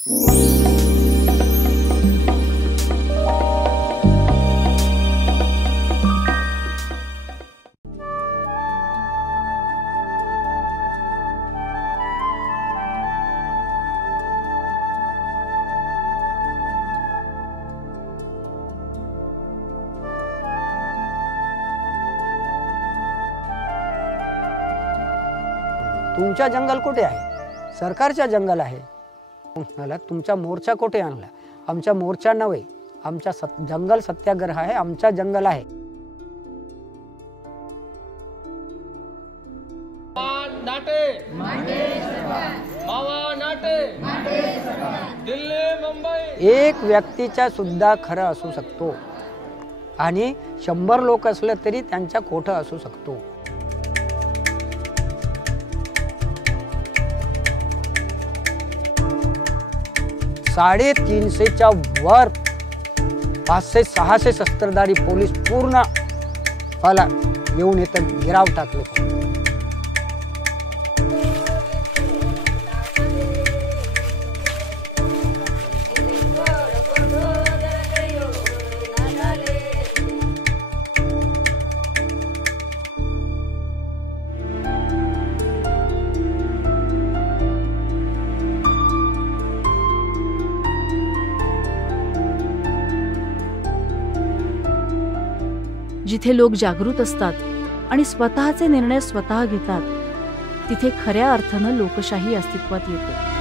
तुमचा जंगल कुठे आहे? सरकारचा जंगल आहे. मला तुमचा मोर्चा कुठे आणला? आमचा मोर्चा नव्हे, आमचा जंगल सत्याग्रह आहे. आमचा जंगल आहे. एक व्यक्तीचा सुद्धा खरं असू शकतो आणि 100 लोक असले तरी त्यांचा खोटं असू शकतो. साढ़े 300च्या वर 500-600 शस्त्रधारी पोलीस पूर्ण मला येऊन येतात, गिराव टाकले. जिथे लोक जागृत असतात आणि स्वतःचे निर्णय स्वतः घेतात, तिथे खऱ्या अर्थानं लोकशाही अस्तित्वात येते.